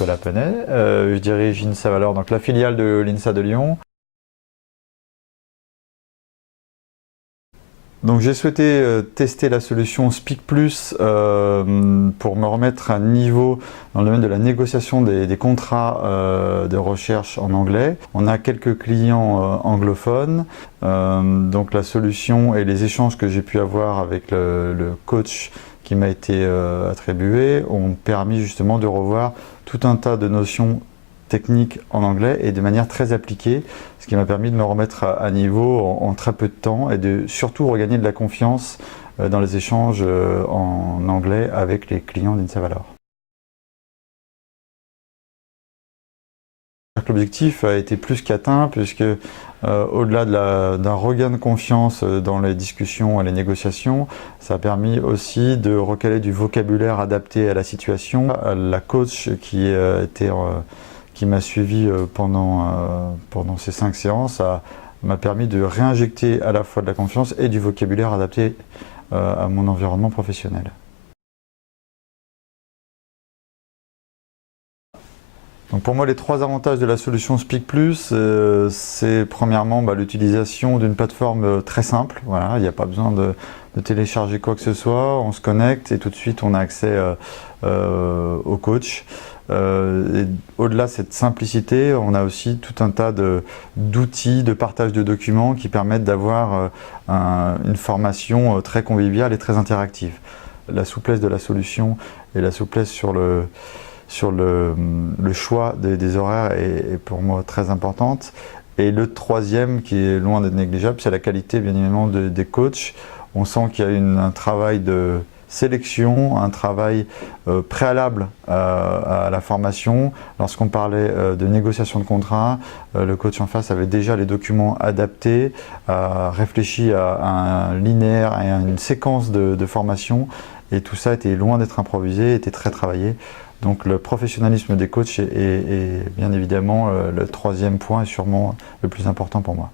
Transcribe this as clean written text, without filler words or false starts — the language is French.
Nicolas Penet. Je dirige INSA Valor, donc la filiale de l'INSA de Lyon. Donc j'ai souhaité tester la solution Speak Plus pour me remettre à niveau dans le domaine de la négociation des contrats de recherche en anglais. On a quelques clients anglophones, donc la solution et les échanges que j'ai pu avoir avec le coach qui m'a été attribué ont permis justement de revoir tout un tas de notions techniques en anglais et de manière très appliquée, ce qui m'a permis de me remettre à niveau en très peu de temps et de surtout regagner de la confiance dans les échanges en anglais avec les clients d'INSA Valor. L'objectif a été plus qu'atteint puisque au-delà d'un regain de confiance dans les discussions et les négociations, ça a permis aussi de recaler du vocabulaire adapté à la situation. La coach qui m'a suivi pendant ces 5 séances m'a permis de réinjecter à la fois de la confiance et du vocabulaire adapté à mon environnement professionnel. Donc pour moi, les 3 avantages de la solution Speak Plus, c'est premièrement l'utilisation d'une plateforme très simple. Voilà, il n'y a pas besoin de télécharger quoi que ce soit, on se connecte et tout de suite on a accès au coach. Au-delà de cette simplicité, on a aussi tout un tas d'outils de partage de documents qui permettent d'avoir une formation très conviviale et très interactive. La souplesse de la solution et la souplesse sur le choix des horaires est pour moi très importante. Et le troisième, qui est loin d'être négligeable, c'est la qualité bien évidemment des coachs. On sent qu'il y a un travail de sélection, un travail préalable à la formation. Lorsqu'on parlait de négociation de contrat, le coach en face avait déjà les documents adaptés, réfléchi à un linéaire et à une séquence de formation, et tout ça était loin d'être improvisé, était très travaillé. Donc le professionnalisme des coachs est bien évidemment le troisième point et sûrement le plus important pour moi.